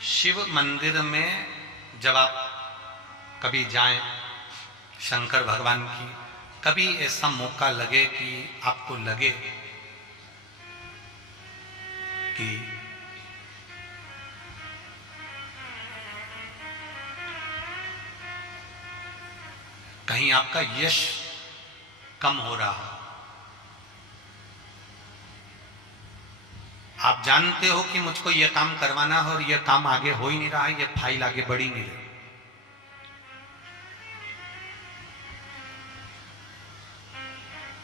शिव मंदिर में जब आप कभी जाएं, शंकर भगवान की कभी ऐसा मौका लगे कि आपको लगे कि कहीं आपका यश कम हो रहा हो, आप जानते हो कि मुझको यह काम करवाना है और यह काम आगे हो ही नहीं रहा है, यह फाइल आगे बढ़ ही नहीं रही,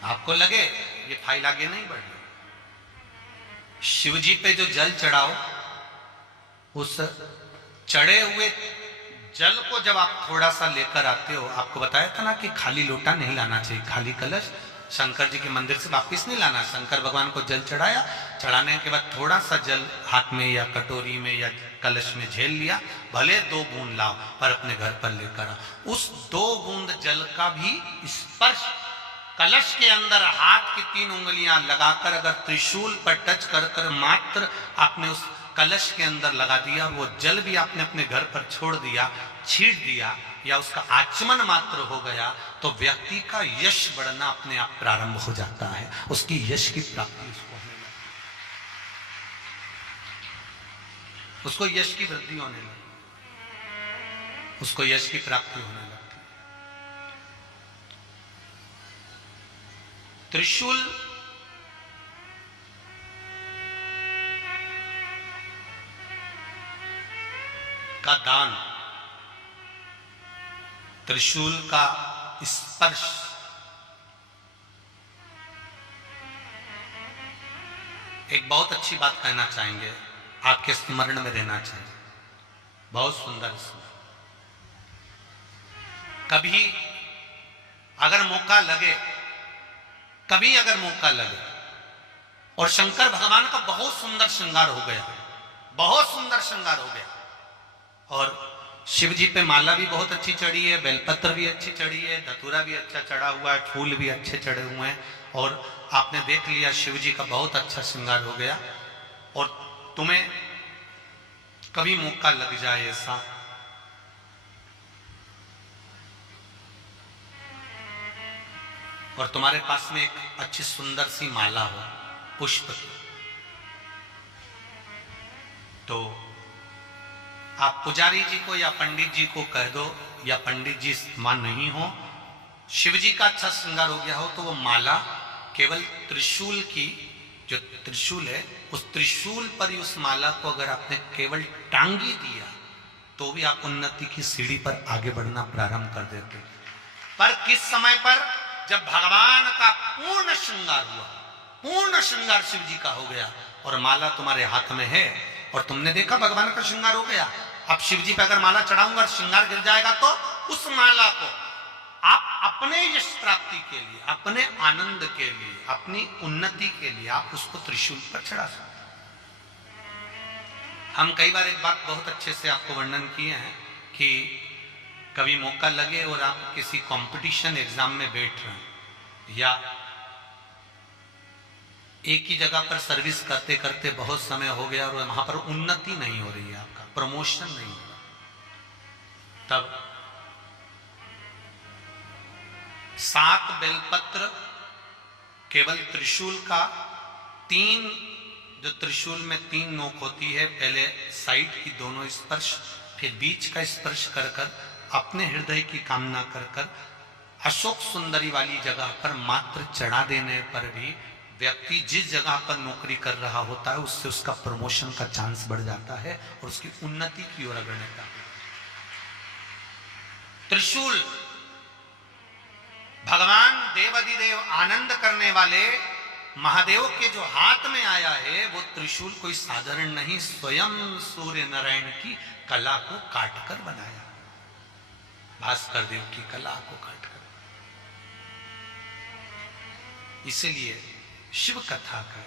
आपको लगे ये फाइल आगे नहीं बढ़ रही, शिव जी पे जो जल चढ़ाओ, उस चढ़े हुए जल को जब आप थोड़ा सा लेकर आते हो, आपको बताया था ना कि खाली लोटा नहीं लाना चाहिए, खाली कलश शंकर जी के मंदिर से वापस नहीं लाना। शंकर भगवान को जल चढ़ाया, चढ़ाने के बाद थोड़ा सा जल हाथ में या कटोरी में या कलश में झेल लिया, भले 2 बूंद लाओ पर अपने घर पर लेकर आओ। उस 2 बूंद जल का भी स्पर्श कलश के अंदर हाथ की 3 उंगलियां लगाकर अगर त्रिशूल पर टच कर कर मात्र आपने उस कलश के अंदर लगा दिया, वो जल भी आपने अपने घर पर छोड़ दिया, छीट दिया या उसका आचमन मात्र हो गया, तो व्यक्ति का यश बढ़ना अपने आप प्रारंभ हो जाता है, उसकी यश की प्राप्ति उसको होने लगती, उसको यश की वृद्धि होने लगती, उसको यश की प्राप्ति होने लगती। त्रिशूल का दान, त्रिशूल का स्पर्श एक बहुत अच्छी बात कहना चाहेंगे, आपके स्मरण में रहना चाहिए, बहुत सुंदर स्मरण। कभी अगर मौका लगे, कभी अगर मौका लगे, और शंकर भगवान का बहुत सुंदर श्रृंगार हो गया, बहुत सुंदर श्रृंगार हो गया, और शिव जी पे माला भी बहुत अच्छी चढ़ी है, बेलपत्र भी अच्छी चढ़ी है, धतूरा भी अच्छा चढ़ा हुआ है, फूल भी अच्छे चढ़े हुए हैं, और आपने देख लिया शिव जी का बहुत अच्छा श्रृंगार हो गया, और तुम्हें कभी मौका लग जाए ऐसा और तुम्हारे पास में एक अच्छी सुंदर सी माला हो पुष्प की, तो आप पुजारी जी को या पंडित जी को कह दो, या पंडित जी मान नहीं हो, शिव जी का अच्छा श्रृंगार हो गया हो, तो वो माला केवल त्रिशूल की, जो त्रिशूल है उस त्रिशूल पर ही उस माला को अगर आपने केवल टांगी दिया तो भी आप उन्नति की सीढ़ी पर आगे बढ़ना प्रारंभ कर देते। पर किस समय पर? जब भगवान का पूर्ण श्रृंगार हुआ, पूर्ण श्रृंगार शिव जी का हो गया और माला तुम्हारे हाथ में है और तुमने देखा भगवान का श्रृंगार हो गया। अब शिव जी पे अगर माला चढ़ाऊंगा और श्रृंगार गिर जाएगा तो उस माला को आप अपने यश प्राप्ति के लिए, अपने आनंद के लिए, अपनी उन्नति के लिए आप उसको त्रिशूल पर चढ़ा सकते। हम कई बार एक बात बहुत अच्छे से आपको वर्णन किए हैं कि कभी मौका लगे और आप किसी कंपटीशन एग्जाम में बैठ रहे हैं या एक ही जगह पर सर्विस करते करते बहुत समय हो गया और वहां पर उन्नति नहीं हो रही है, आपका प्रमोशन नहीं हो रहा, तब 7 बेलपत्र केवल त्रिशूल का 3, जो त्रिशूल में 3 नोक होती है, पहले साइड की दोनों स्पर्श, फिर बीच का स्पर्श कर कर अपने हृदय की कामना कर कर अशोक सुंदरी वाली जगह पर मात्र चढ़ा देने पर भी व्यक्ति जिस जगह पर नौकरी कर रहा होता है उससे उसका प्रमोशन का चांस बढ़ जाता है और उसकी उन्नति की ओर अग्रसर। त्रिशूल भगवान देवाधिदेव आनंद करने वाले महादेव के जो हाथ में आया है वो त्रिशूल कोई साधारण नहीं, स्वयं सूर्य नारायण की कला को काटकर बनाया, भास्कर देव की कला को काटकर। इसीलिए शिव कथा का